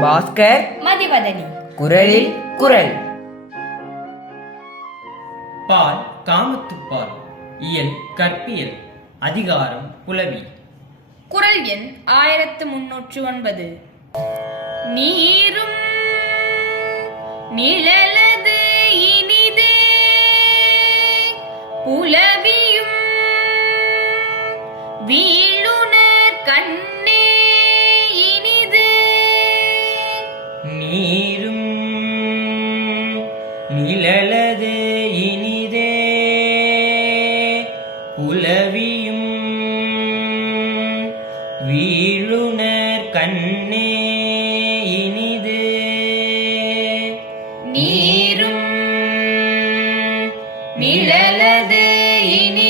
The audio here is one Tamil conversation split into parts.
பாஸ்கர் மதிவதனி. குரலில் குரல். பால் காமத்துப்பால் இயல் கற்பியல். அதிகாரம் புலவி. குரல் எண் ஆயிரத்து முன்னூற்று ஒன்பது. நீரும் நிழலது இனிதே. புலவியும் நீரும் நிழலது இனிதே உலவியும் வீழுணர் கண்ணே இனிது. நீரும் நிழலது இனி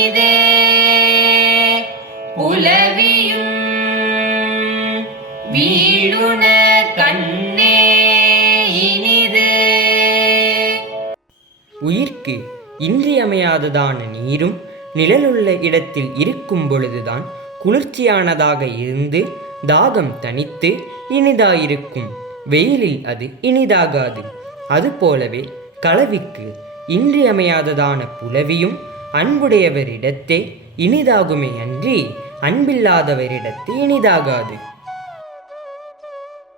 உயிர்க்கு இன்றியமையாததான நீரும் நிழலுள்ள இடத்தில் இருக்கும் பொழுதுதான் குளிர்ச்சியானதாக இருந்து தாகம் தனித்து இனிதாயிருக்கும். வெயிலில் அது இனிதாகாது. அதுபோலவே கலவிக்கு இன்றியமையாததான புலவியும் அன்புடையவரிடத்தே இனிதாகுமே அன்றி அன்பில்லாதவரிடத்தே இனிதாகாது.